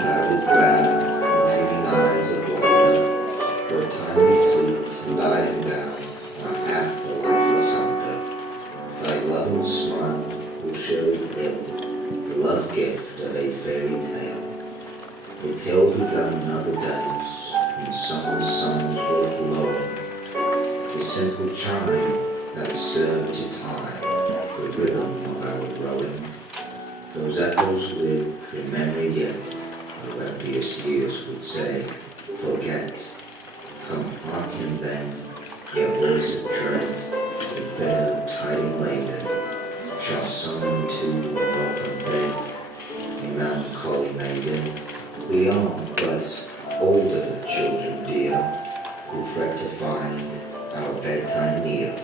clouded brow, dreaming eyes of wonder, where time retreats and lying down on half the lifeless under. Thy loving smile will surely fill the love gift of a fairy tale, a tale begun in other days, when summer's suns were glowing, a simple chime that served to time the rhythm of our rowing. Those echoes live in memory yet, of envious years would say, forget. Come hearken then, your voice of tread, with bitter tiding laden, shall summon to a welcome bed, a melancholy maiden. We are but older children dear, who fret to find our bedtime near.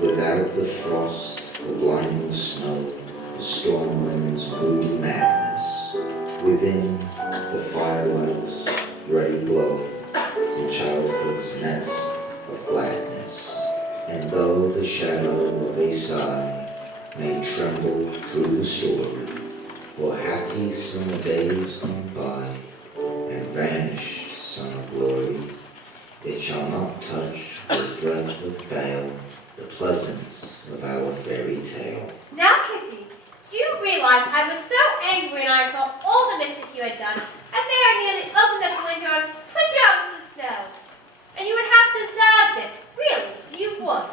Without the frost, the blinding snow, the storm wind's moody madness, within the firelight's ruddy glow, in childhood's nest of gladness. And though the shadow of a sigh may tremble through the story, for happy summer days gone by, and vanished summer glory, it shall not touch with breath of bale the pleasance of our fairy tale. Now, Kitty, do you realize I was so angry when I saw all the mischief you had done? I very nearly opened up the window and put you out into the snow. And you would have deserved it. Really, you would.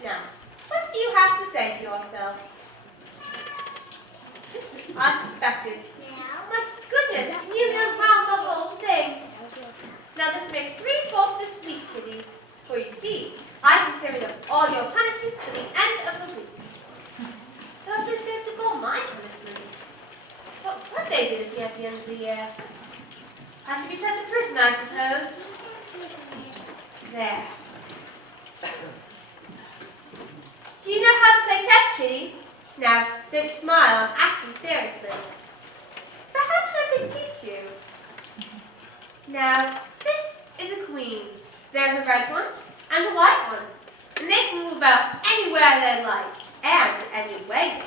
Now, what do you have to say to yourself? This is unsuspected. My goodness, you know around the whole thing. Now, this makes 3 faults this week, Kitty. For you see, I consider them all your punishments to the end of the week. Those are safe to call my punishments. But what they did at the end of the year? I should be sent to prison, I suppose. There. Do you know how to play chess, Kitty? Now, don't smile, I'm asking seriously. Perhaps I could teach you. Now, this is a queen. There's a red one and a white one. And they can move about anywhere they like, and any way.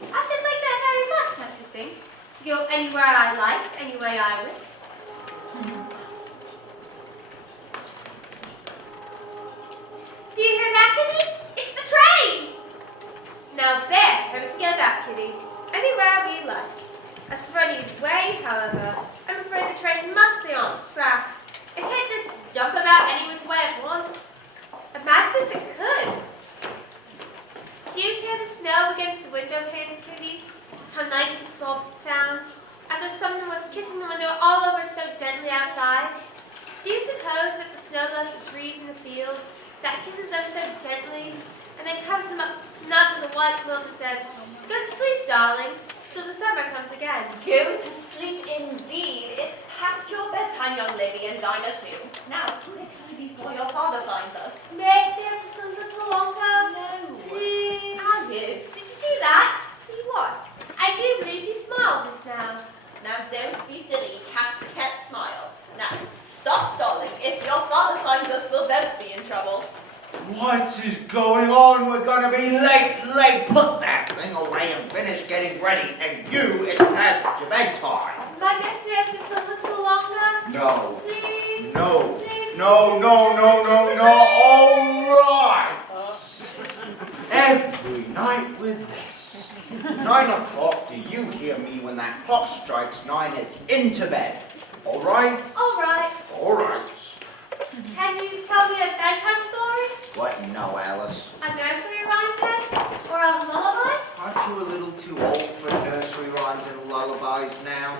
I should like that very much, I should think. To go anywhere I like, any way I wish. Do you hear that, Kitty? It's the train! Now there's how we can get that, Kitty. Anywhere we like. As for any way, however, I'm afraid the train must stay on its tracks. It can't just jump about any which way at once. Imagine if it could. Do you hear the snow against the window panes, Kitty? How nice and soft it sounds, as if someone was kissing the window all over so gently outside. Do you suppose that the snow loves the trees in the fields, that kisses them so gently, and then covers them up snug with a white quilt and says, "Go to sleep, darlings, till the summer comes again." Go to sleep indeed. It's past your bedtime, young lady, and Dinah too. Now, quickly before your father finds us. May I stay up just a little longer? No. Please. Alice. Did you see that? See what? I do believe she smiled just now. Now don't be silly. Cats can't smile. Now, stop stalling. If your father finds us, we'll both be in trouble. What is going on? We're gonna be late. Put that thing away and finish getting ready. And you, it's past your bedtime. Might I stay up just a little longer? No. Please. No. Please. No. All right. Every night with this. 9 o'clock, do you hear me? When that clock strikes 9, it's into bed. All right? All right. All right. Can you tell me a bedtime story? What? No, Alice. A nursery rhyme, then? Or a lullaby? Aren't you a little too old for nursery rhymes and lullabies now?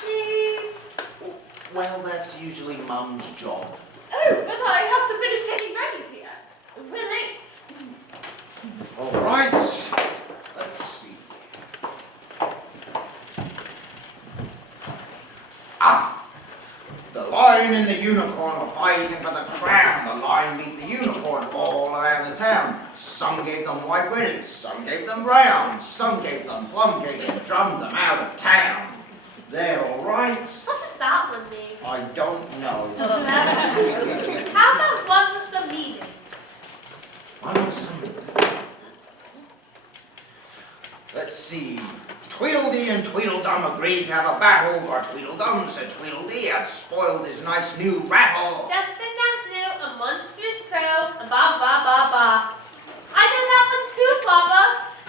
Please. Well, that's usually Mum's job. Oh, but I have to finish getting ready, dear. We're late. All right. Let's see. The lion and the unicorn were fighting for the crown. The lion beat the unicorn all around the town. Some gave them white ribbons, some gave them brown, some gave them plum cake and drummed them out of town. They're all right. What does that one mean? I don't know. How about what was the meaning? One was some... Let's see. Tweedledee and Tweedledum Tweedledum agreed to have a battle for Tweedledum, said Tweedledee had spoiled his nice new rattle. Just enough new, a monstrous crow, and ba ba ba ba. I know that one too, Papa.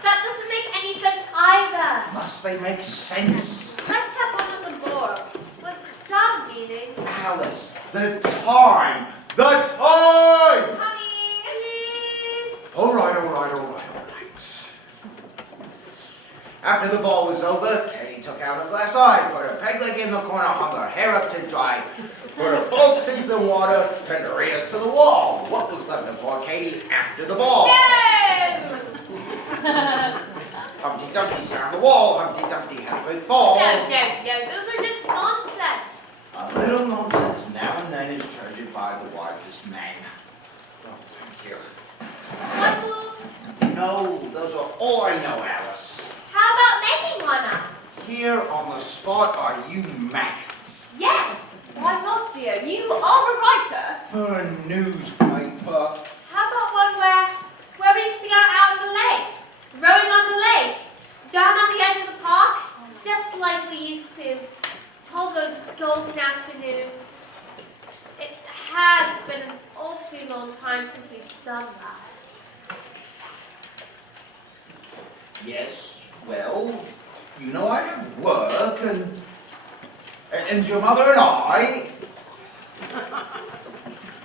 That doesn't make any sense either. Must they make sense? Let's have one of them more. With some meaning. Alice, the time! The time! Coming! Please. All right. After the ball was over, Katie took out a glass eye, put her peg leg in the corner, hung her hair up to dry, put her both feet in water, turned her ears to the wall. What was left of poor Katie after the ball? No! Humpty Dumpty sat on the wall, Humpty Dumpty had a great fall. No, those are just nonsense. A little nonsense now and then is treasured by the wisest man. Oh, thank you. Bubbles. No, those are all I know, Alice. How about making one up? Here on the spot, are you mad? Yes. Why not, dear? You are a writer. For a newspaper. How about one where we used to go out in the lake, rowing on the lake, down on the edge of the park, just like we used to. All those golden afternoons. It has been an awfully long time since we've done that. Yes, well, you know I have work and your mother and I,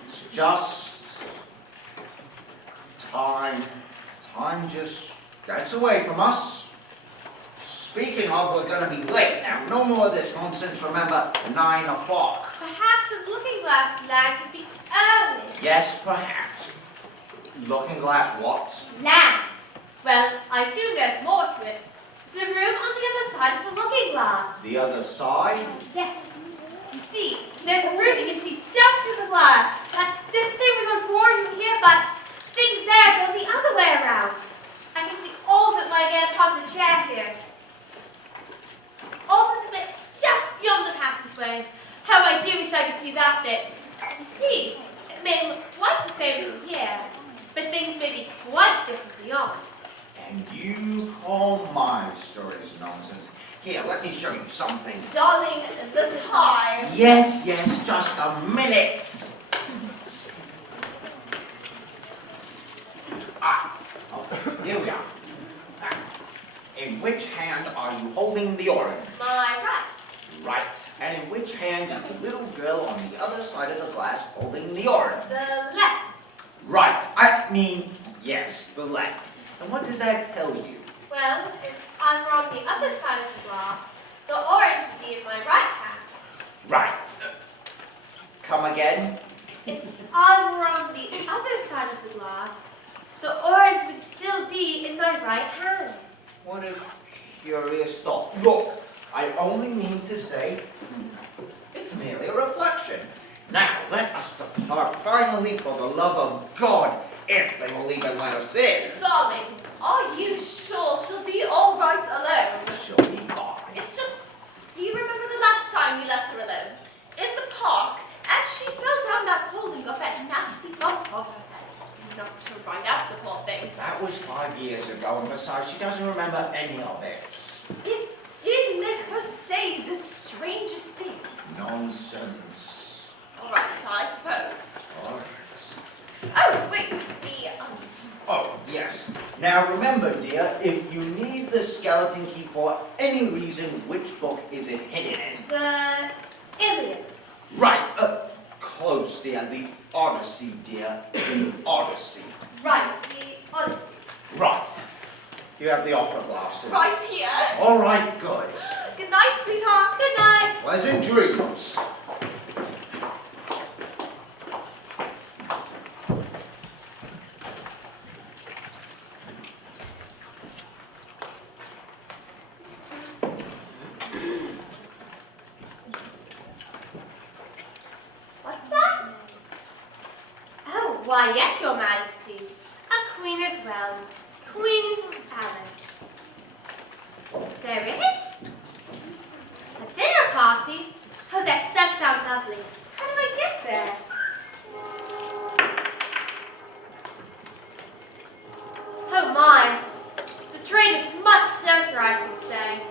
it's just time just gets away from us. Speaking of, we're going to be late now. No more of this nonsense, remember, 9 o'clock. Perhaps the looking glass land could be early. Yes, perhaps. Looking glass what? Land. Well, I assume there's more to it. The room on the other side of the looking glass. The other side? Yes. You see, there's a room you can see just through the glass. That's just the same as those drawers in here, but things there go the other way around. I can see all of it when I get upon the chair here. All of it just beyond the passageway. How I do wish I could see that bit. You see, it may look quite the same from here, but things may be quite different beyond. And you call my stories nonsense. Here, let me show you something. Darling, the time. Yes, just a minute. Here we are. In which hand are you holding the orange? My right. Right. And in which hand is the little girl on the other side of the glass holding the orange? The left. Right. I mean, yes, the left. And what does that tell you? Well, if I were on the other side of the glass, the orange would be in my right hand. Right. Come again? If I were on the other side of the glass, the orange would still be in my right hand. What a curious thought. Look, I only mean to say, it's merely a reflection. Now, let us depart finally for the love of God, if they will even let us in. Darling, are you sure she'll be all right alone? She'll be fine. It's just, do you remember the last time we left her alone? In the park, and she fell down that pole and got that nasty bump on her head. Knocked her right out, the poor thing. That was 5 years ago, and besides, she doesn't remember any of it. It did make her say the strangest things. Nonsense. All right, I suppose. All right. Oh, wait, Oh, yes. Now remember, dear, if you need the skeleton key for any reason, which book is it hidden in? The Iliad. Right. Close, dear. The Odyssey, dear. The Odyssey. Right, the Odyssey. Right. You have the opera glasses. right here. All right, good. Good night, sweetheart. Good night. Pleasant dreams. What's that? Oh, why, yes, Your Majesty. A queen as well. Queen Alice. There is? A dinner party? Oh, that does sound lovely. How do I get there? Oh my, the train is much closer, I should say.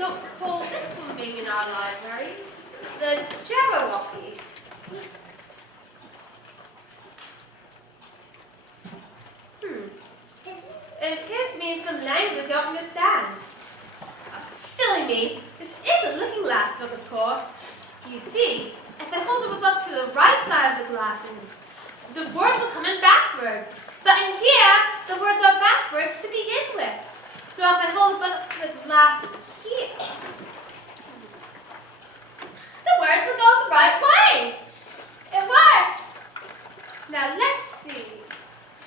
don't recall this one being in our library. The Jabberwocky. It appears to be in some language I don't understand. Silly me. This is a looking glass book, of course. You see, if I hold up a book to the right side of the glass, the words will come in backwards. But in here, the words are backwards to begin with. So if I hold the book to the glass here, the words will go the right way. It works. Now let's see.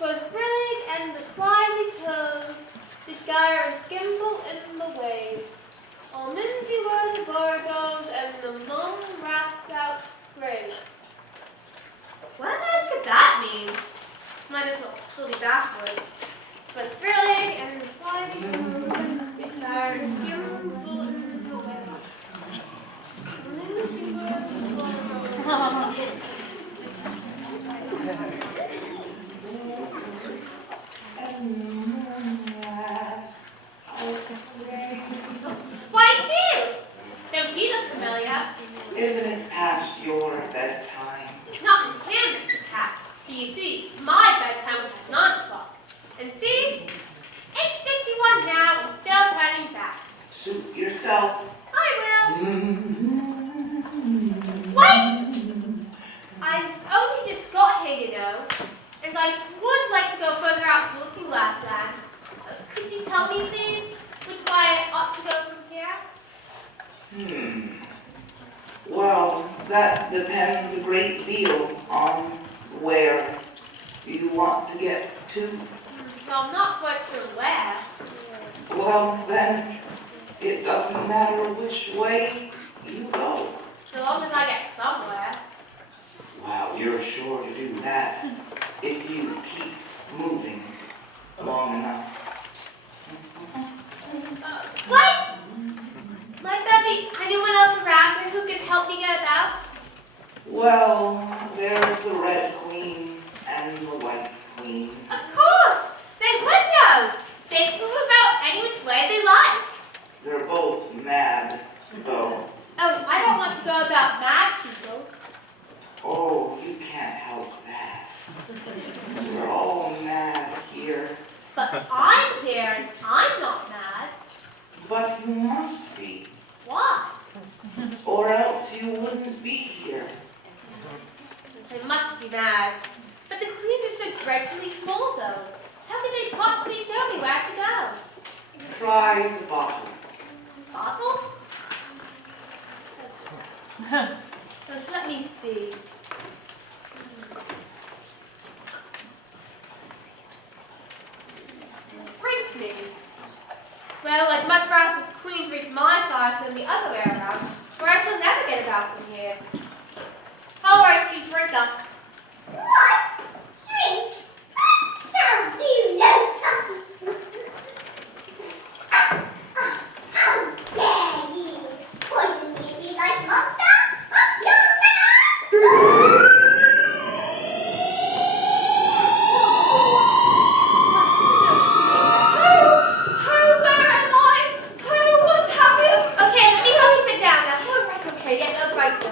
Was brillig and the slimy toad, the gyre and gimble in the wave. All mimsy were the bargoes and the mum raps out brave. What on earth could that mean? Might as well still be backwards. Was brillig and the slimy toad, the gyre and gimble in the wave. All mimsy were the bargoes. Why, Jill? Don't you look familiar? Isn't it past your bedtime? Not in here, Mr. Cat. For you see, my bedtime was at 9 o'clock. And see? It's 51 now and still turning back. Suit yourself. I will. Wait! I've only just got here, you know. And I would like to go further out to Looking Glass Land. Could you tell me, please, which way I ought to go from here? Well, that depends a great deal on where you want to get to. So I'm not quite sure where. Well, then, it doesn't matter which way you go. So long as I get somewhere. Wow, you're sure to do that if you keep moving long enough. What? Might there be anyone else around here who can help me get about? Well, there's the Red Queen and the White Queen. Of course! They would know! They can move about any which way they like. They're both mad, though. Oh, I don't want to go about mad people. Oh, you can't help that. We're all mad here. But I'm here and I'm not mad. But you must be, Why? or else you wouldn't be here. They must be mad. But the queens are so dreadfully small, though. How could they possibly show me where to go? Try the bottle. Bottle? Let me see. Brings me. Well, I'd much rather the queens reach my side than the other way around, for I shall never get about from here. All right, you drink up. What? Shrink? That shall do no such. How dare you poison me, you like monster? What's your manner? Where am I? What's happened? Okay, let me help you sit down now. Oh, right, okay, yes, oh, right, so.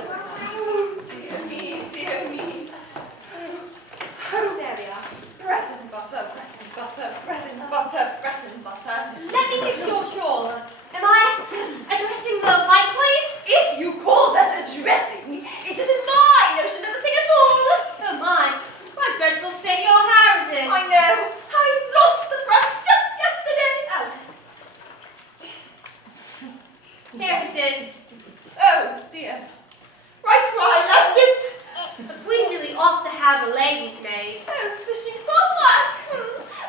Dear me, dear me. Oh, there we are. Bread and butter, bread and butter, bread and butter, bread and butter. Let me fix your shawl. Am I addressing the White Queen? If you call that addressing, it isn't my notion of the thing at all. Oh my, what a dreadful state your hair is in. I know. I lost the brush just yesterday. Oh. Here it is. Oh dear. Right where I left it. A queen really ought to have a lady's maid. Oh, fishing for work.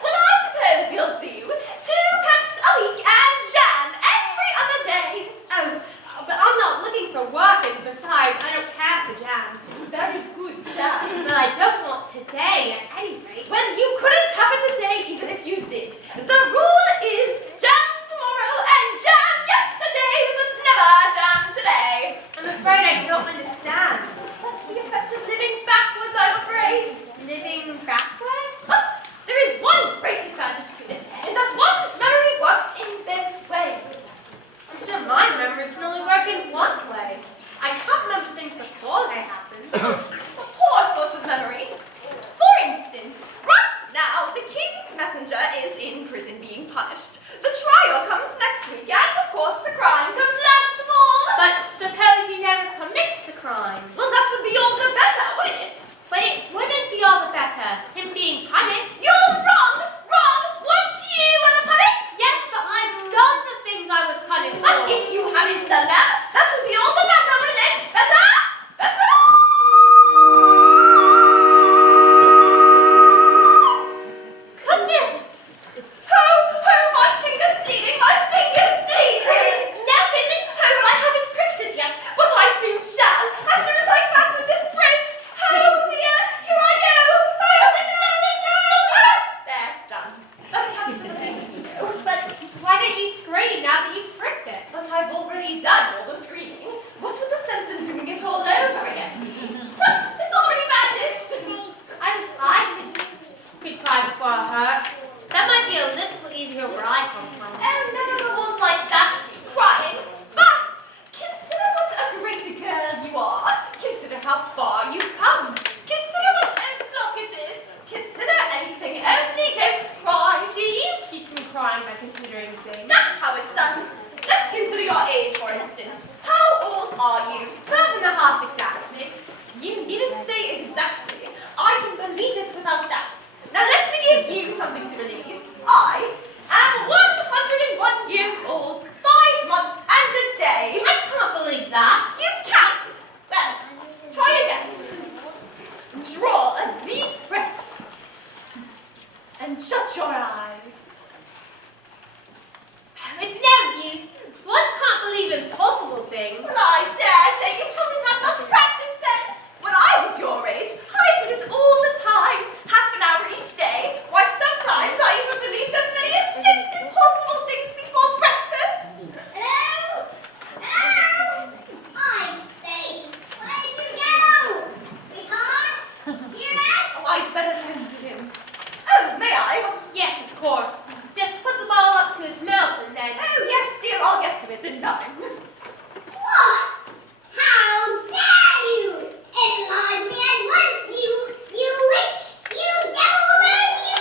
Well, I suppose you'll do 2 pecks a week and jam every other day. Oh, but I'm not looking for work, and besides, I don't care for jam. Very good jam. But I don't want today at any rate. Well, you couldn't have it today even if you did. The rule is jam tomorrow and jam yesterday, but never jam today. I'm afraid I don't understand. That's the effect of living backwards, I'm afraid. Living backwards? But there is one great advantage to it, in that one's memory works in both ways. I'm sure mine A poor sort of memory. For instance, right now, the king's messenger is in prison being punished. The trial comes next week, and of course the crime comes last of all. But suppose he never commits the crime. Well, that would be all the better, wouldn't it? But it wouldn't be all the better, him being punished. You're wrong! Wrong! Weren't you ever punished? Yes, but I've done the things I was punished for. And if you hadn't done that, that would be all the better, wouldn't it? Better? Better? Goodness! My finger's bleeding! My finger's bleeding! No, Phyllis! Oh, I haven't pricked it yet, but I soon shall, as soon as I fasten this brooch. Oh dear, here I go! Oh, no! There, done. But why don't you scream now that you've pricked it? But I've already done all the screaming. What would the sense in doing it all over again? Plus, it's already bandaged. I could cry before I hurt. That might be a little easier where I come from. Oh, never hold like that, crying. But consider what a great girl you are. Consider how far you've come. Consider what o'clock it is. Consider anything, only don't cry. Do you keep from crying by considering things? That's how it's done. Let's consider your age, for instance. How old are you? 12 and a half exactly. You needn't say exactly. I can believe it without that. Now let me give you something to believe. I am 101 years old, 5 months and a day. I can't believe that. You can't. Well, try again. Draw a deep breath. And shut your eyes. It's no use. One can't believe impossible things. Well, I dare say you haven't had much practice then. When I was your age, I did it all the time. Half an hour each day. Why, sometimes I even believed as many as 6 impossible things before breakfast. Hello? Hello? I say, where did you go? Sweetheart? Hear us? Oh, I'd better lend to him. Oh, may I? Yes, of course. Just put the ball up to his mouth and then... Oh, yes, dear, I'll get to it in time. What? How dare you? Analyze me at once, you witch! You devil woman! You...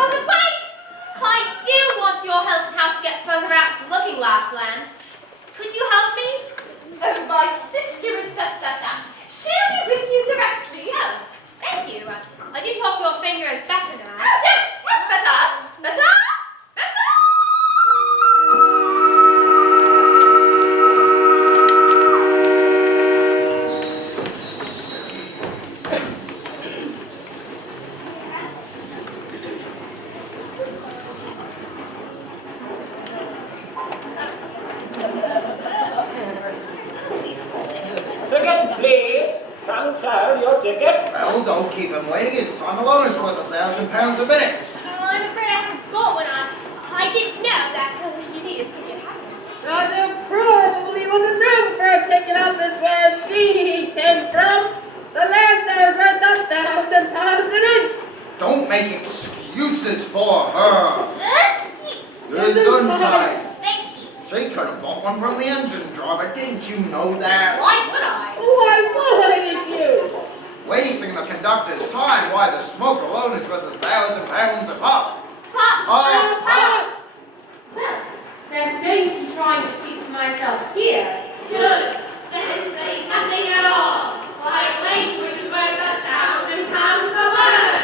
Oh, but wait! I do want your help how to get further out to Looking Glass Land. Could you help me? Oh, my sister is best at that. She'll be with you directly. Oh, thank you. I do hope your finger is better now. Oh, yes, much better. Better? Better? Tickets, please. Come, sir, your ticket. Well, don't keep him waiting. His time alone is worth £1,000 a minute. I'm afraid I forgot when I didn't know that you needed to get out. There probably wasn't room for a ticket up this where she came from. The land there worth £1,000 in. Don't make excuses for her. Gesundheit. Thank you. She could have bought one from the engine driver. Didn't you know that? Why would I? Why did you? Wasting the conductor's time. Why, the smoke alone is worth £1,000 a pop. Pop! Pop! Well, there's no use in trying to speak for myself here. Good. Let us say nothing at all. Why, language worth £1,000 a word.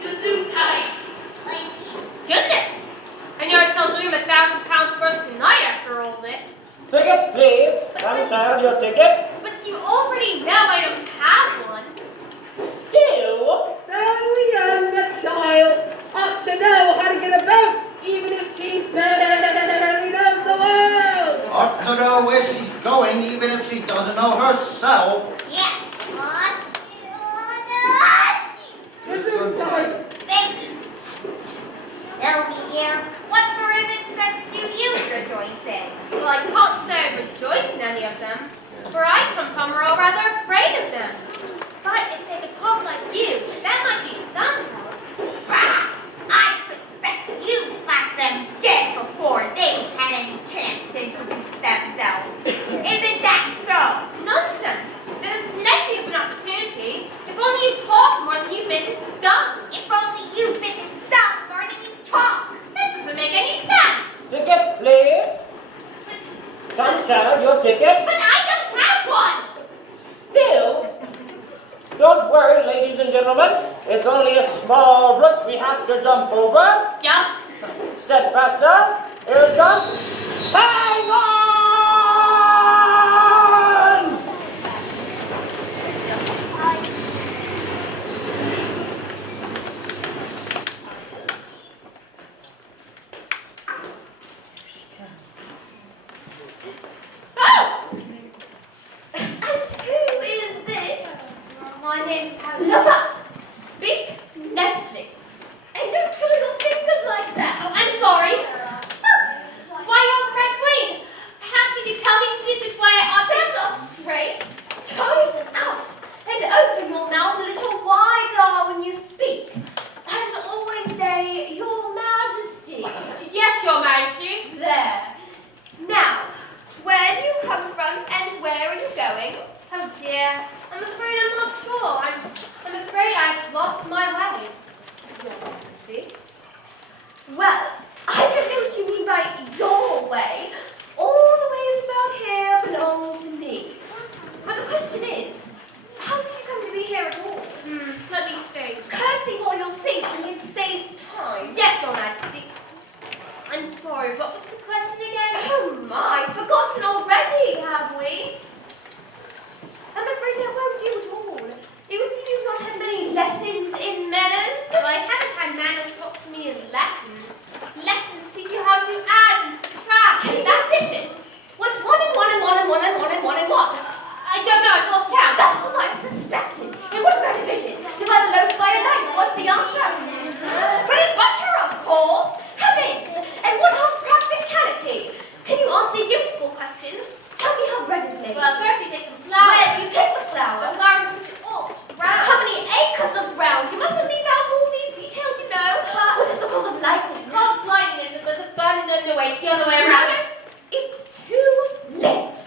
Gesundheit. Goodness! I know I shall dream £1,000 worth tonight after all this. Tickets, please. Come, sir, your ticket. But you already know I don't have one. Still, so young a child ought to know how to get about, even if she barely knows the world. Ought to know where she's going, even if she doesn't know herself. Yes. What? Gesundheit. Thank you. Tell me, dear, what forbidden sense do you rejoice in? Well, I can't say I rejoice in any of them, for I come from are all rather afraid of them. But if they could talk like you, that might be some help. Bah! I suspect you slapped them dead before they had any chance to introduce themselves. Isn't that child, your ticket. But I don't have one! Still, don't worry, ladies and gentlemen. It's only a small brook we have to jump over. Jump. Step faster. Here it comes. Hang on! Oh! And who is this? My name's Alice. Look up! Speak nicely. And don't twiddle your fingers like that. I'm sorry. Why, you're Red Queen. Perhaps you could tell me please which way I ought to. Stand up straight, toes out, and open your mouth a little wider when you speak. And always say, Your Majesty. Yes, Your Majesty. There. Now, where do you come from and where are you going? Oh dear. I'm afraid I'm not sure. I'm afraid I've lost my way. Your Majesty. Well, I don't know what you mean by your way. All the ways about here belong to me. But the question is, how did you come to be here at all? Let me think. Curtsy while you'll think and it saves time. Yes, Your Majesty. I'm sorry, what was the question again? Oh my, forgotten already, have we? I'm afraid that won't do at all. It would seem you've not had many lessons in manners. Well, I haven't had manners taught to me in lessons. Lessons teach you how to add and subtract. Can that addition? What's one and one and one and one and one and one and one? I don't know, I've lost count. Just as I suspected. In what about division? Divide a loaf by a knife. What's the answer? Bread and butter, of course. Heavens! And what of practicality? Can you answer useful questions? Tell me how bread is made. Well, first you take some flour. Where do you take the The flour? flour is all round. How many acres of ground? You mustn't leave out all these details, you know. What is the cause of lightning? Called lightning is but the fun and the way. It's the other way No, around. no, it's too late.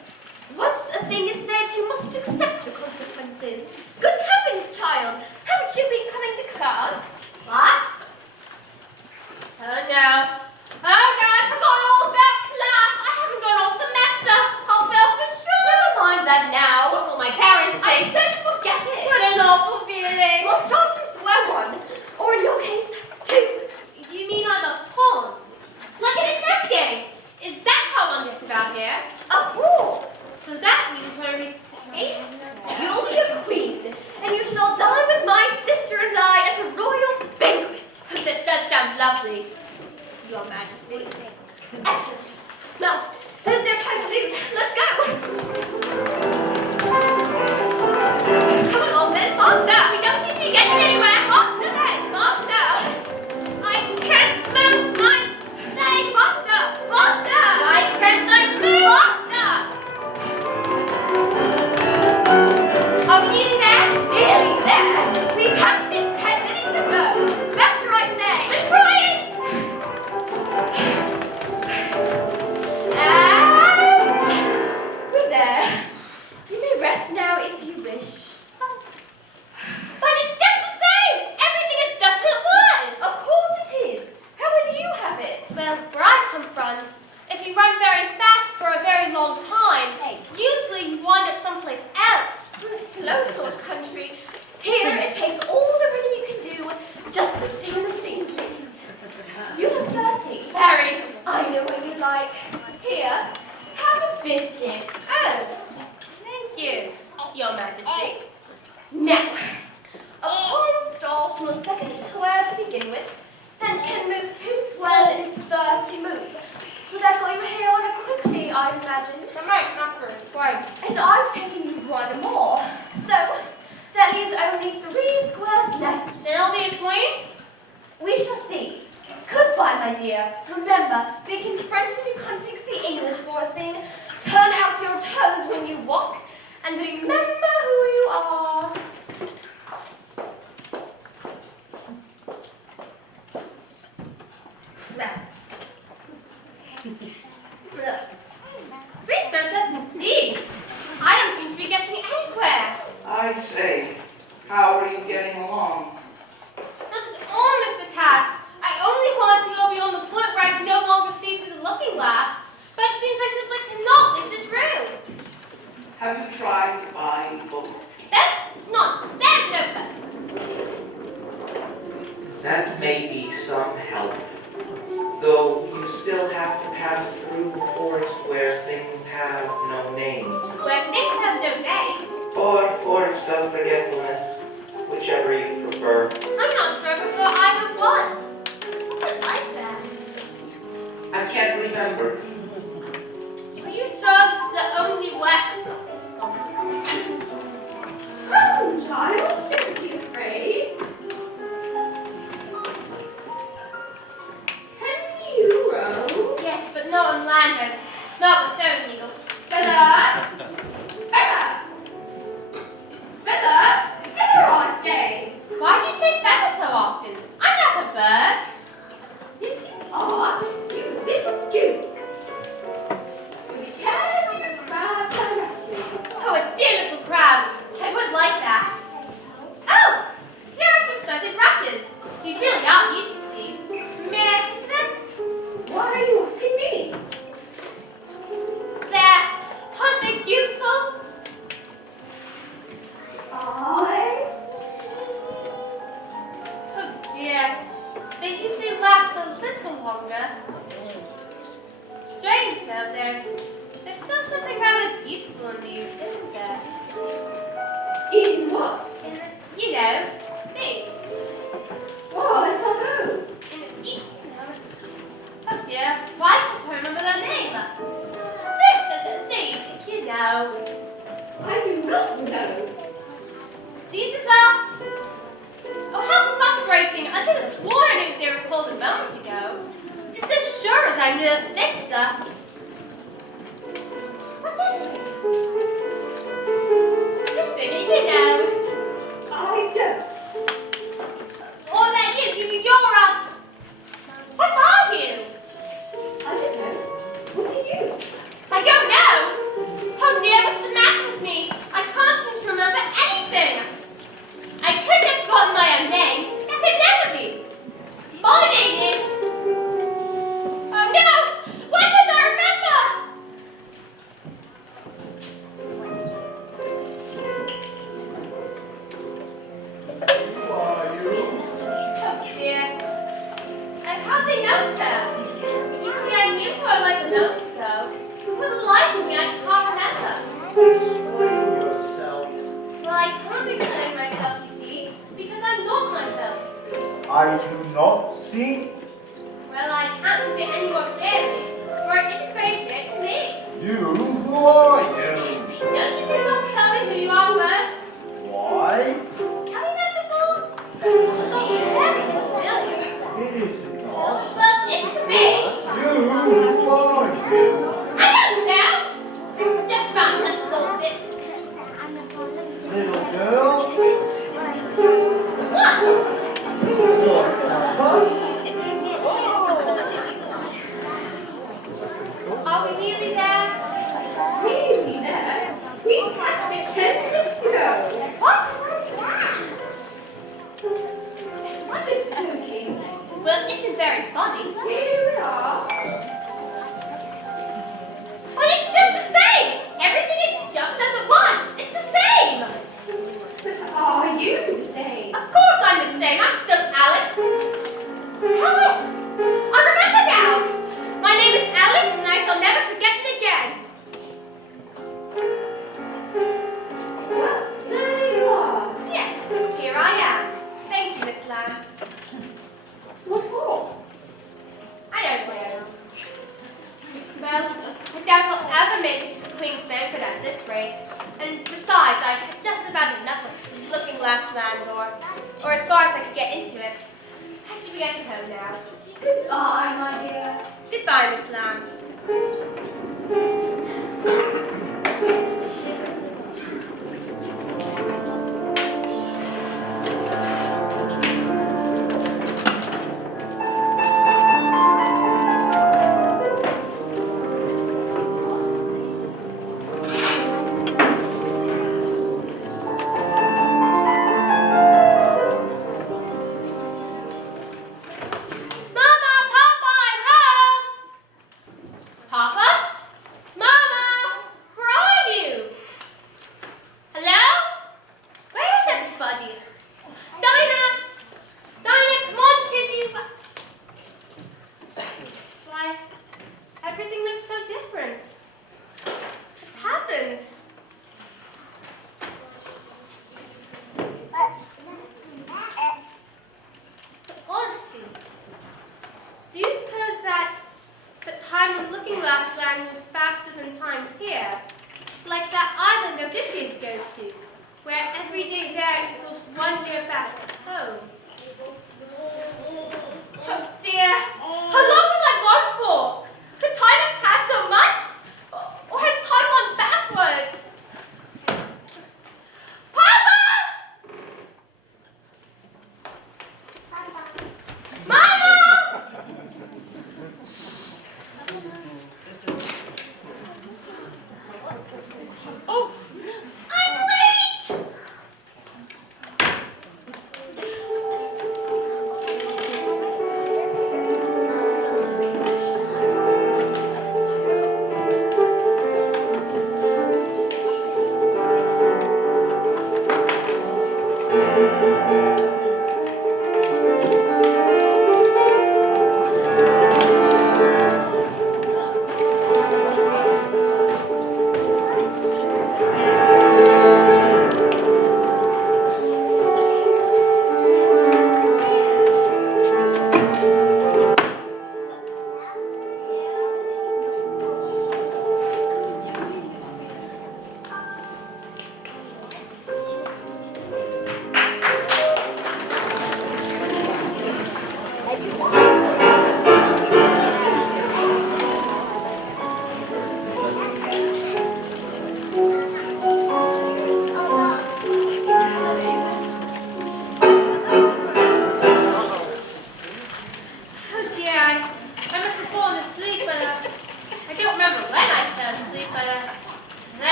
Once a thing is said, you must accept the consequences. Good heavens, child! Haven't you been coming to class? What? Oh no. Oh no, I forgot all about class. I haven't gone all semester. I'll fail for sure. Never mind that now. What will my parents I think? said forget it. What an awful feeling. We'll start from square one. Or in your case, two. You mean I'm a pawn? Like in a chess game. Is that how one gets about here? Of course. So that means when I reach ace. You'll be a queen. And you shall dine with my sister and I at a royal banquet. That does sound lovely, Your Majesty. Excellent. Now, there's no time to lose. Let's go. Come along then, faster. We don't seem to be getting anywhere. Faster then, faster. I can't move my legs. Faster, faster. Why can't I move? Faster. Are we nearly there? Nearly there. We passed it 10 minutes ago. Faster, I say. I'm trying. And we're there. You may rest now if you wish. But it's just the same. Everything is just as it was. Of course it is. How would you have it? Well, where I come from, if you run very fast for a very long time, usually you wind up someplace else. In a slow sort of country. Here it takes all the running you can do just to stay in the same place. You look thirsty. Very. I know what you like. Here, have a biscuit. Oh, Thank you, Your Majesty. now, a pawn starts from the second square to begin with, then can move 2 squares in its first move. So that got you here on it quickly, I imagine. I'm right, not for quite. And I've taken you one more. So, that leaves only 3 squares left. Then I'll be a queen? We shall see. Goodbye, my dear. Remember, speaking French when you can't think the English for a thing. Turn out your toes when you walk. And remember who you are. Respect indeed. I don't seem to be getting anywhere. I say, how are you getting along? Not at all, Mr. Tad. I only wanted to go beyond the point where I can no longer see through the looking glass. But it seems I simply cannot leave this room. still have to pass through the forest where things have no name. Where things have no name. Or forest of forgetfulness, whichever you prefer. I'm not sure before either one. What's it like that? I can't remember. Are you sure this is the only way? Come, child, don't be afraid. Can you row? Yes, but not on land, though. Not with sewing needles. Feather! Feather! Feather! Feather, I say! Why do you say feather so often? I'm not a bird. Yes, you are, you little goose. We catch a crab directly. Oh, a dear little crab. I would like that. Oh, here are some stunted rushes. These really are beautiful, these. May I pick them? Why are you asking me? There. Aren't they beautiful? Oh dear. They usually last a little longer. Strange though, there's still something rather beautiful in these, isn't there? In what? You know, these. What are those? Oh dear, why can't I remember their name? This and these, you know. I do not know. These is oh, how frustrating. I could have sworn I knew they were called a moment ago. Just as sure as I knew that this is what is this? Listen, you know. I don't. Or that you're what are you? I don't know. What are you? I don't know. Oh dear, what's the matter with me? I can't seem to remember anything. I couldn't have forgotten my own name. That could never be. My name is... Oh no! Why can't I remember? Oh dear. I've hardly noticed her. You see, I knew her like a moment ago. For the life of me, I can't remember. Well, I can't explain myself, you see, because I'm not myself, you see. I do not see. Well, I can't put it any more clearly, for it isn't very clear to me. You, who are you? Don't you think you'll tell me who you are first? Why? Have you met before? Very familiar. It is not. Well, it's me. You, who are you? I don't know. Just found the thought this. Little girl? What? Your mother? Are we nearly there? Really there? We passed it 10 minutes ago. What? I'm just joking. Well, it isn't very funny. Here we are. Well, it's just the same. Everything is just as it was. It's the same. But are you the same? Of course I'm the same. I'm still Alice. Alice! I remember now. My name is Alice, and I shall never forget it again. Well, there you are. Yes, here I am. Thank you, Miss Lamb. What for? I don't know. Well, I doubt I'll ever make it to the Queen's banquet at this rate. And besides, I've had just about enough of looking last land, or as far as I could get into it. I should be getting home now. Goodbye, my dear. Goodbye, Miss Lamb. Mama, Papa, I'm home! everything looks so different. What's happened? Odyssey. Do you suppose that time in Looking Glass Land moves faster than time here? Like that island Odysseus goes to, where every day there equals 1 day back home. Oh dear, how long was I gone for? Could time have passed so much? Or has time gone backwards? Papa! Mama! Oh, I'm late!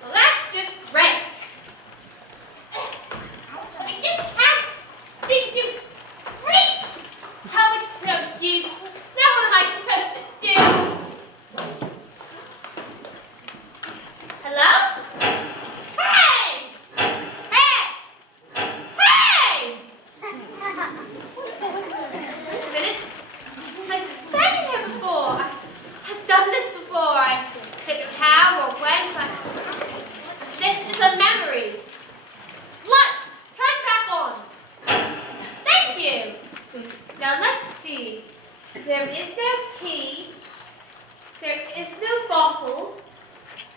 Well, that's just great. I just can't seem to reach. Oh, it's no use. Now what am I supposed to do? Hello? Hey! Hey! Hey! Wait a minute. I've been here before. I've done this before. I hit a cow or went. This is a memory. Light, turn back on. Thank you. Now let's see. There is no key. There is no bottle.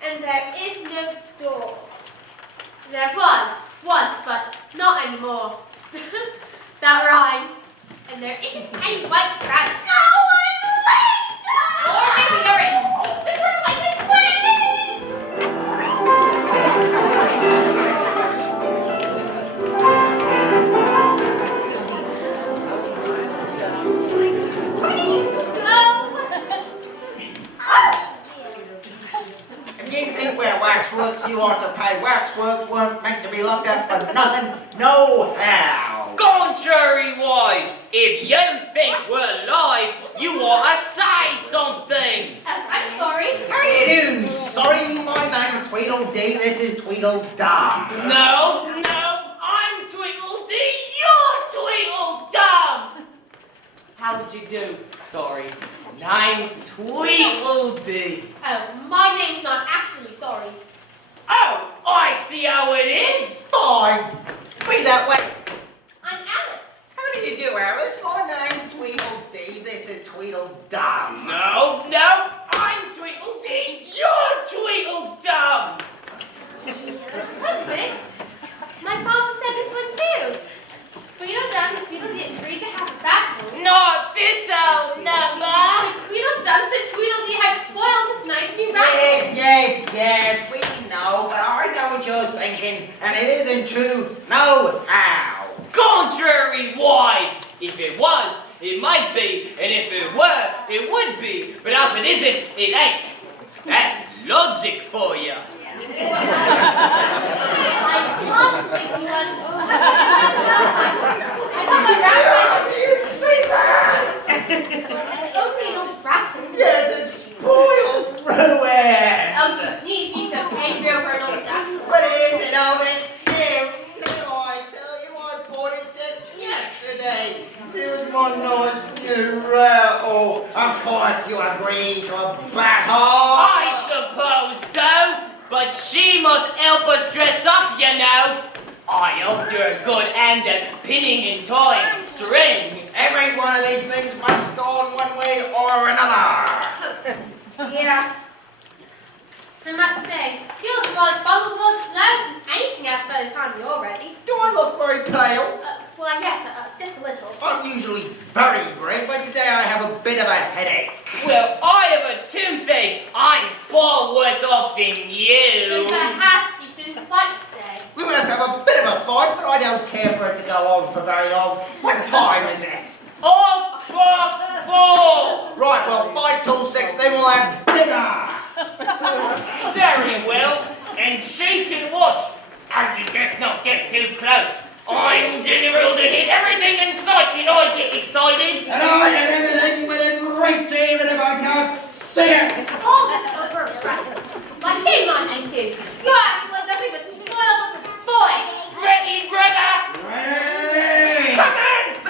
And there is no door. There was once, but not anymore. That rhymes. And there isn't any white rabbit. No, I'm late! Or maybe there is. This sort of like this way. Where did you go? If you think we're waxworks, you ought to pay. Waxworks weren't meant to be looked at for nothing, no how. Contrary-wise, if you think we're live, you ought to say something. I'm sorry. How do you do? Sorry, my name's Tweedledee, this is Tweedledum. No, I'm Tweedledee. Tweedledee. Oh, my name's not actually sorry. Oh, I see how it is. Fine. Be that way. I'm Alice. How do you do, Alice? My name's Tweedledee. This is Tweedledum. No, I'm Tweedledee. You're Tweedledum. That's it. My father said this one too. Tweedledum and Tweedledee agreed to have a battle. Not this old number. But Tweedledum said Tweedledee had spoiled his nice new racket. Yes, we know, but I know what you're thinking, and it isn't true. No how. Contrary-wise. If it was, it might be, and if it were, it would be. But as it isn't, it ain't. That's logic for you. Yes, it's spoiled ruin. Oh, you need me to pay real for an old duck. But it isn't all that new. I tell you, I bought it just yesterday. Here's my nice new rattle. Of course you agree to a battle. I suppose so, but she must help us dress up, you know. I hope you're a good hand at pinning and tying string. Every one of these things must go on one way or another. Yeah. I must say, you look like bottles more clothes than anything else by the time you're ready. Do I look very pale? Well, I guess, just a little. I'm usually very great, but today I have a bit of a headache. Well, I have a toothache. I'm far worse off than Then you. perhaps you shouldn't fight today. We must have a bit of a fight, but I don't care for it to go on for very long. What time is it? 4:04. Right, well, 5 till 6, then we'll have dinner. Very well, and she can watch. And you best not get too close. I'm general to hit everything in sight when I get excited. And I did everything with a great team, and if I can't see it. All this over a brat. My shame on you two. You act like nothing but spoiled little boys. Ready, brother? Ready? Commence!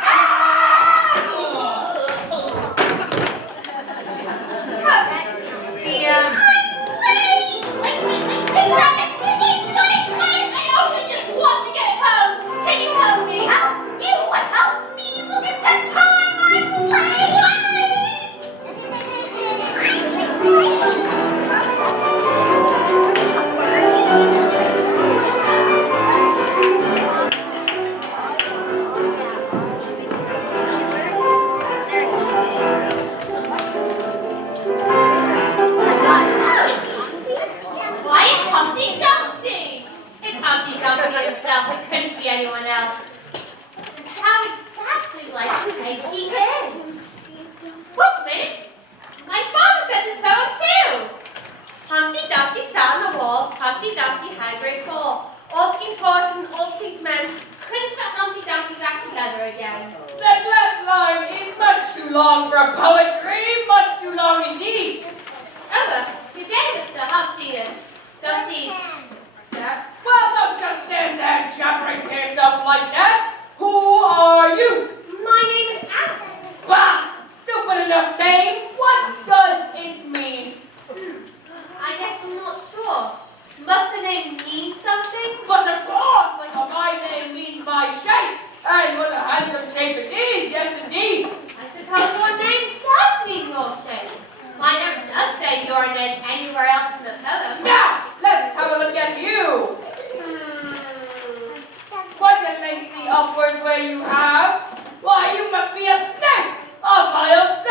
Why, it's Humpty Dumpty! It's Humpty Dumpty himself. It couldn't be anyone else. How exactly like he is. Wait a minute. My father said this poem too. Humpty Dumpty sat on the wall. Humpty Dumpty had a great fall. All the king's horses and all the king's men couldn't put Humpty Dumpty back together again. That last line is much too long for poetry, much too long indeed. Over. Today, Mr. Humpty Dumpty. Sir? Well, don't just stand there jabbering to yourself like that. Who are you? My name is Alice. Bah! Stupid enough name. What does it mean? I guess I'm not sure. Must the name mean something? But of course, like my name means my shape. And what a handsome shape it is, yes indeed. I suppose your name does mean your shape. Mine never does say your name anywhere else in the poem. Now, let's have a look at you. Quite a lengthy upwards way you have. Why, you must be a snake. I'll pile 7.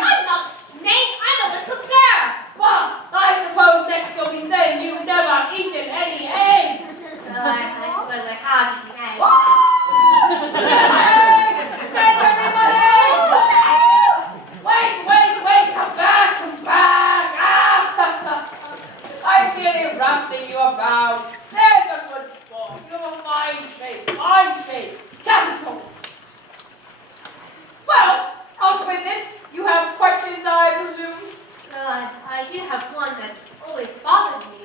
I'm not a snake, I'm a little bear. Well, I suppose next you'll be saying you've never eaten any eggs. Well, I suppose I have eaten eggs. Stand, everybody! Wait, come back! I'm merely rousing you about. There's a good sport. You have a fine shape, capital. Well, out with it. You have questions, I presume? Well, I do have one that's always bothered me.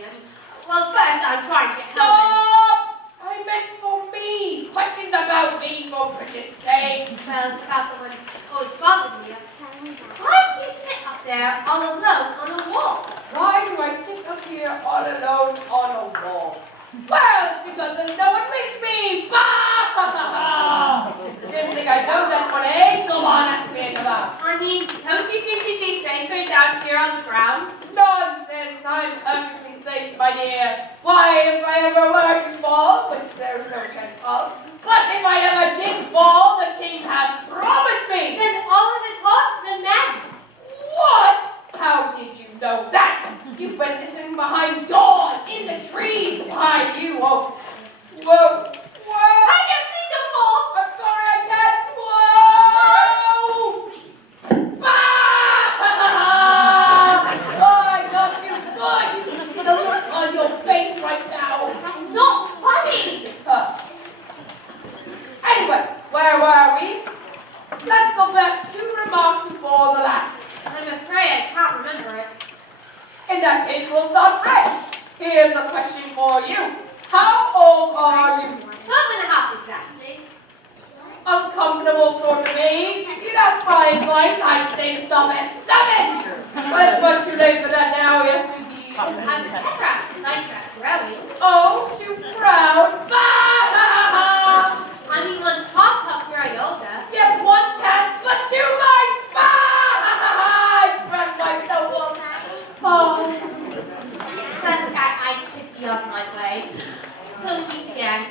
Well, first I'm trying to help Stop! I meant for me. Questions about me, for goodness sake. Well, it's about the one that's always bothered me. Why do you sit up there all alone gentle. But if I ever did fall, the king has promised me. Send all of his horses and men. What? How did you know that? You've been listening behind doors, in the trees. Why, you, oh, whoa, whoa. I didn't mean to fall. I'm sorry, I can't. Whoa! Bah! Oh, I got you good. You should see the look on your face right now. That's not funny. Anyway, where were we? Let's go back 2 remarks before the last. I'm afraid I can't remember it. In that case, we'll start fresh. Here's a question for you. How old are you? 12 and a half exactly. Uncomfortable sort of age. If you'd ask my advice, I'd say to stop at 7. But it's much too late for that now, yes indeed. I'm a pet like that growing. Oh, too proud. Bah! I mean, one top very older. Yes, 1 cat, but 2 mice. Bah! Run like so long. Oh. I should be on my way. Till we meet again.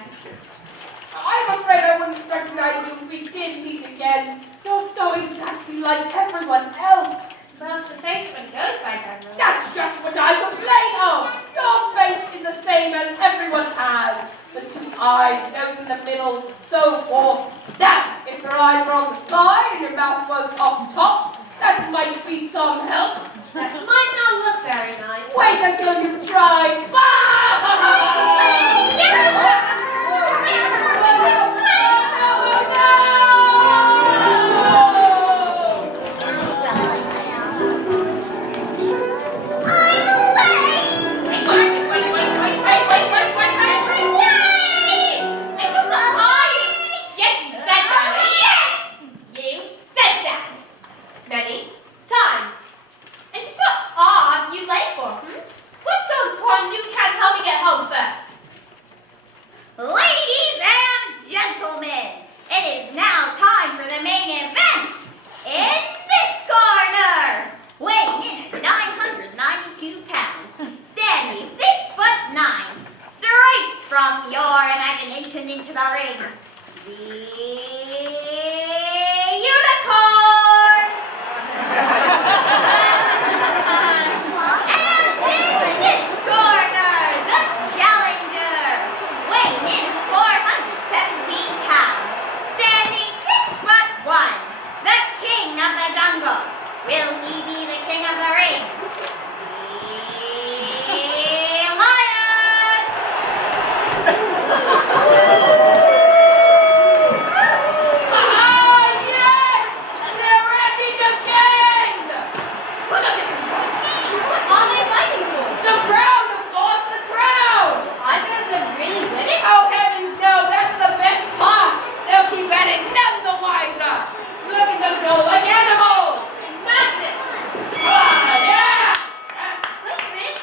I'm afraid I wouldn't recognize you if we did meet again. You're so exactly like everyone else. Well, it's the face of a ghost by then. That's just what I complain of. Your face is the same as everyone has. The 2 eyes, nose in the middle, so forth. Now, if your eyes were on the side and your mouth was up top, that might be some help. That might not look very nice. Wait until you've tried. Many times. And just what are you late for? What's so important you can't help me get home first? Ladies and gentlemen, it is now time for the main event. In this corner, weighing in at 992 pounds, standing 6'9", straight from your imagination into the ring, the unicorn. And in this corner, the challenger, weighing in 417 pounds, standing 6'1", the king of the jungle. Will he be the king of the ring? The lion! Ah, yes! They're at it again! Look at it! What are they fighting for? The crown, of course, the crown! Either of them really winning? Oh, heavens no, that's the best part! They'll keep at it none the wiser! Look at them go like animals! Madness! Ah, yeah! That's Wait a minute.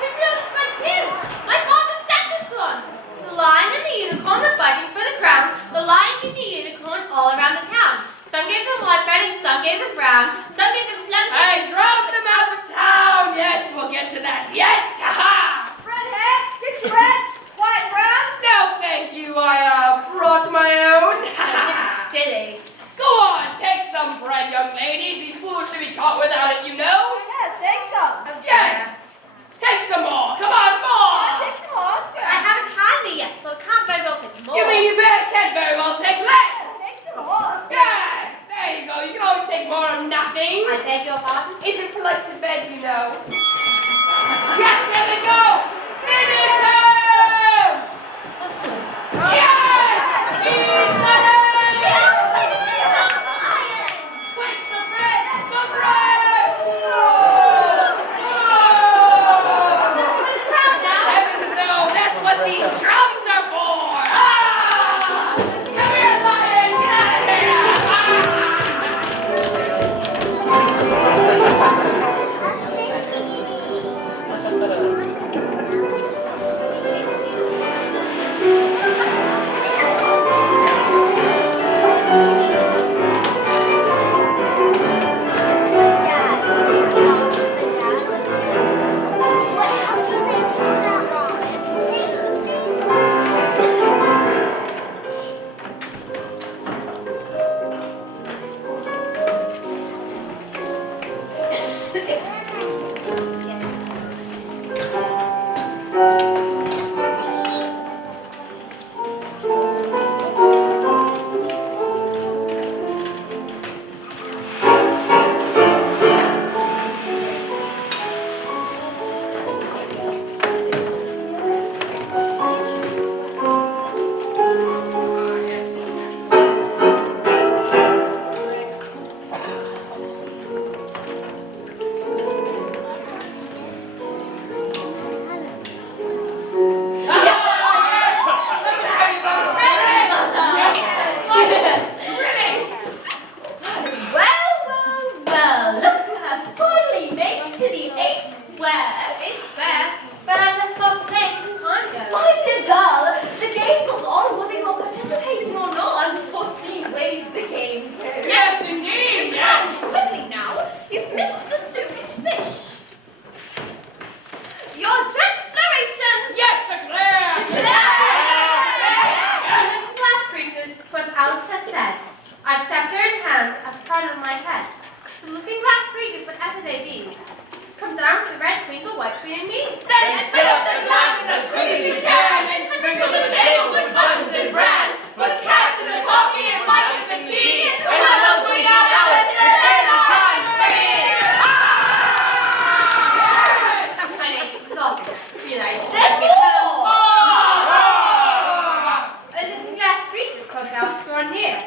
We feel this one too. My father set this one. The lion and the unicorn were fighting for the crown. The lion gave the unicorn all around the town. Some gave them white bread and some gave them brown. Some gave them plum cake I drove them out of town! Yes, we'll get to that yet! Ha-ha! Redhead, get your red, white, brown. No, thank you. I brought my own. It's silly. Go on, take some bread, young lady. It'd be foolish to be caught without it, you know. Yes, take some. Yes. Take some more. Come on, more. Take some more. I haven't had any yet, so I can't very well take more. You mean you can't very well take less? Take some more. Yes. There you go. You can always take more of nothing. I beg your pardon? Isn't polite to beg, you know. Yes, there we go. Finish him. Yes. He's the head. Quick, the bread. The bread. This is the crowd now. Heavens no, that's what these drums are for! Ah! Come here, lion! Get out of here! Ah! A 50 Alice had said, I've scepter in hand, I've crown on my head. The looking glass breezes, whatever they be, come down to the red queen, the white queen, and me. Then fill up the glasses as quick as you can, and sprinkle the table with buttons and bran. Put cats in the coffee and mice in the tea, and we'll bring out Alice in the time free. And it's soft, you know, Then more. a looking glass breezes come down from here.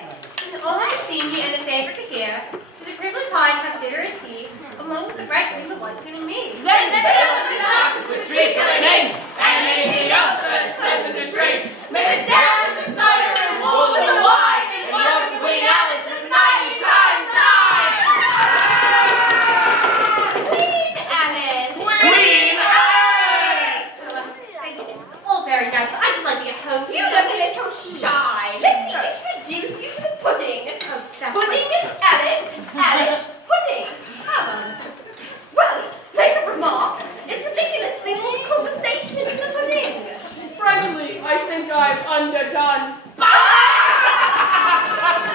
And all I've seen ye and a favour to hear, is a privileged time have dinner and tea, along with the red queen, the white queen, and me. Then fill up the glasses with treacle and ink, and anything else that is pleasant to drink. Make a sound with the cider and wool with the wine, and welcome Queen Alice with 90 times 9. Queen Alice! Queen Alice! Thank you. It's all very nice, but I'd just like to get home. You look a little shy. Let me introduce you to the pudding. Oh, that's Pudding, Alice, Alice, pudding. Well, make a remark. It's ridiculous to leave all the conversation in the pudding. Frankly, I think I'm underdone.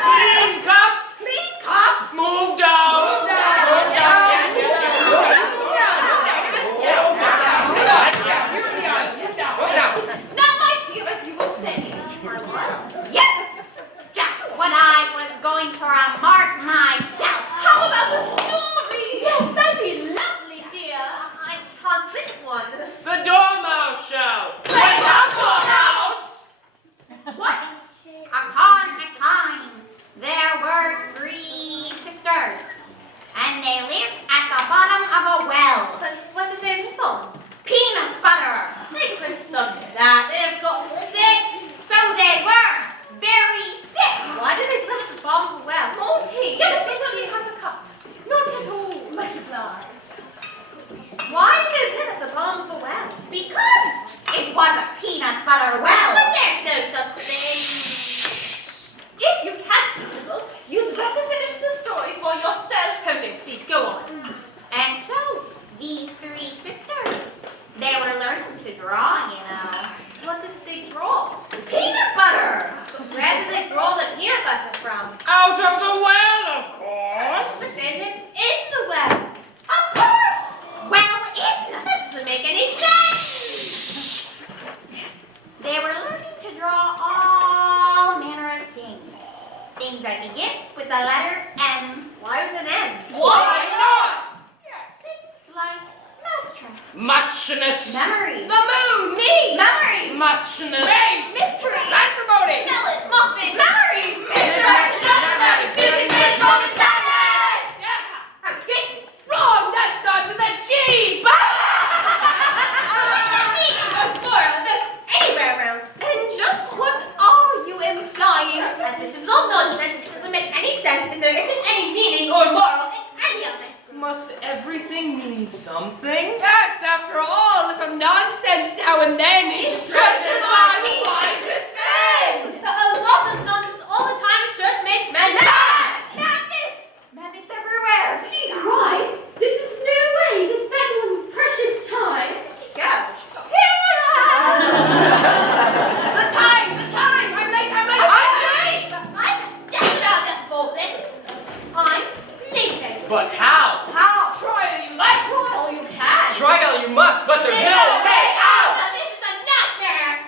Clean cup! Clean cup. Move down! Now, my dear, as you were saying, yes, just what I was going to remark myself. How about a story? Yes, that'd be lovely, dear. I can't think of one. The Dormouse Show! Play the house. Once upon a time, there were 3 sisters, and they lived at the bottom of a well. But what did they live on? Peanut butter. They couldn't look at that. They've got sick. So they were very sick. Why did they put it at the bottom of the well? Naughty. Yes, we only have a cup. Not at all, much obliged. Why did they put it at the bottom of the well? Because it was a peanut butter well. But there's no such thing. If you can't reasonable, you'd better finish the story for yourself. Okay, please, go on. And so, these 3 sisters, they were learning to draw, you know. What did they draw? Peanut butter! Where did they draw the peanut butter from? Out of the well, of course! But they lived in the well. Of course! Well in! That doesn't make any sense. They were learning to draw all manner of things. Things that begin with the letter M. Why with an M? Why not? Things like mousetraps. Muchness! Memories. The moon! Me! Memory! Muchness! Mystery! Matrimony! Melon! Muffin! Memory! Mystery! Music made Roman Catholics! Yeah! Okay. Wrong! That starts with a G! Anywhere around. And just what are you implying? That this is all nonsense. It doesn't make any sense, and there isn't any meaning or moral in any of it. Must everything mean something? Yes, after all, a little nonsense now and then is treasured by the wisest men! But a lot of nonsense all the time is sure to make men mad. Madness! Madness everywhere! She's right. This is no way to spend one's precious time. Go. The time! I'm late! I'm late. I'm just about to fold this. I'm leaving. But how? How? Try all you like! Try all you can! Try all you must, but there's no way out! This is a nightmare.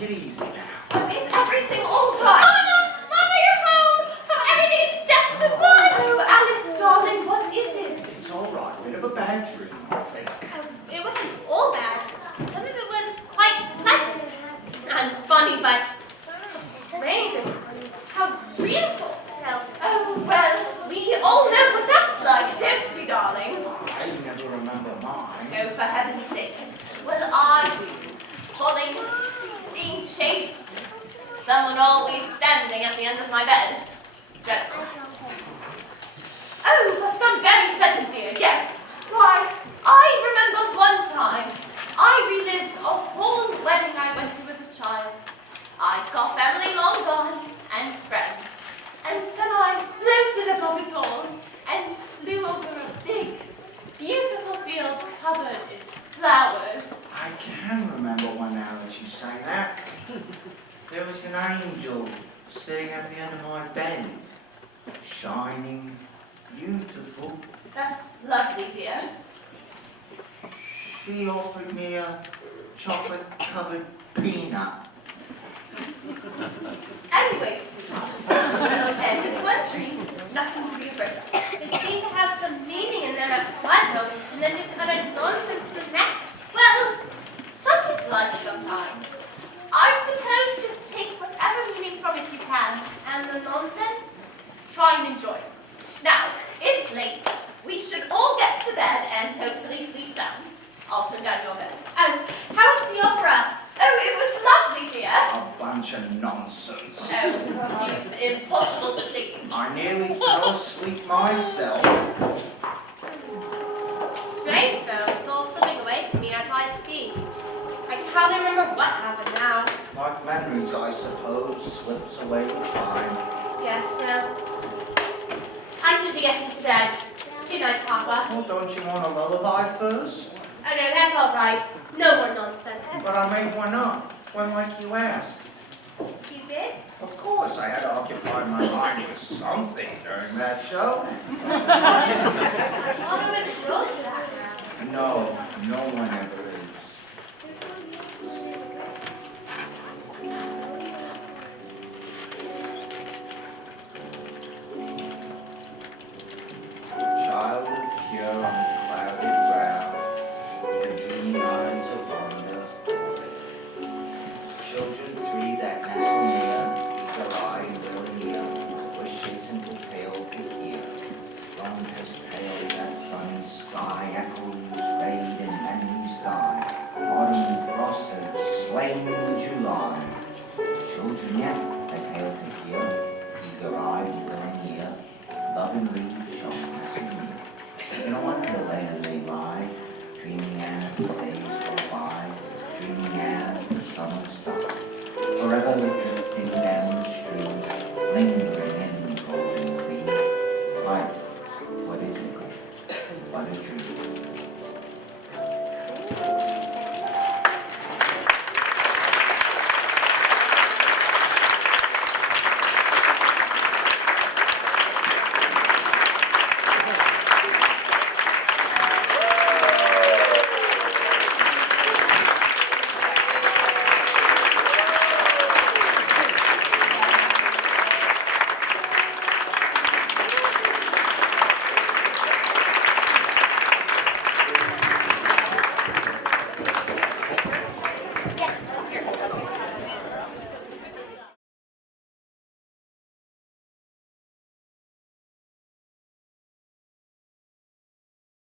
take it easy now. Is everything all right? Mama, you're home! Oh, everything's just as it was! Oh, Alice, darling, what is it? It's all right. Bit of a bad dream, I think. It wasn't all bad. Some of it was quite pleasant and funny, but strange and how beautiful it felt. Oh, well, we all know what that's like, don't we, darling? I never remember mine. Oh, for heaven's sake. Well, I do. Falling, being chased, someone always standing at the end of my bed. Dreadful. Oh, but some very pleasant, dear, yes. Why, I remember one time I relived a whole wedding I went to as a child. I saw family long gone and friends. And then I floated above it all and flew over a big, beautiful field covered in flowers. I can remember one now that you say that. There was an angel sitting at the end of my bed, shining, beautiful. That's lovely, dear. She offered me a chocolate-covered peanut. Anyway, sweetheart, everyone dreams, nothing to be afraid of. It seemed to have some meaning in them at one moment, and then just utter nonsense the next. Well, such is life sometimes. I suppose just take whatever meaning from it you can. And the nonsense? Try and enjoy it. Now, it's late. We should all get to bed and hopefully sleep sound. I'll turn down your bed. And how was the opera? Oh, it was lovely, dear. A bunch of nonsense. Oh, he's impossible to please. I nearly fell asleep myself. Strange though, it's all slipping away from me as I speak. I can hardly remember what happened now. Like memories, I suppose, slips away with time. Yes, well, I should be getting to bed. Good night, Papa. Well, don't you want a lullaby first? Oh no, that's all right. No more nonsense. But I made one up, one like you asked. You did? Of course, I had to occupy my mind with something during that show. Father was thrilled for that now. No, no one ever is. Child of pure unclouded brow, your dreamy eyes of wonder. Children three that nestle near, eagle-eyed, willing ear, wish a simple tale to hear. Dawn has paled that sunny sky, echoes fade and memories die. Autumn and frost have slain July. Children yet, a tale to hear, eager-eyed, willing ear, lovingly shall pass near. In a wonderland they lie, dreaming as the days go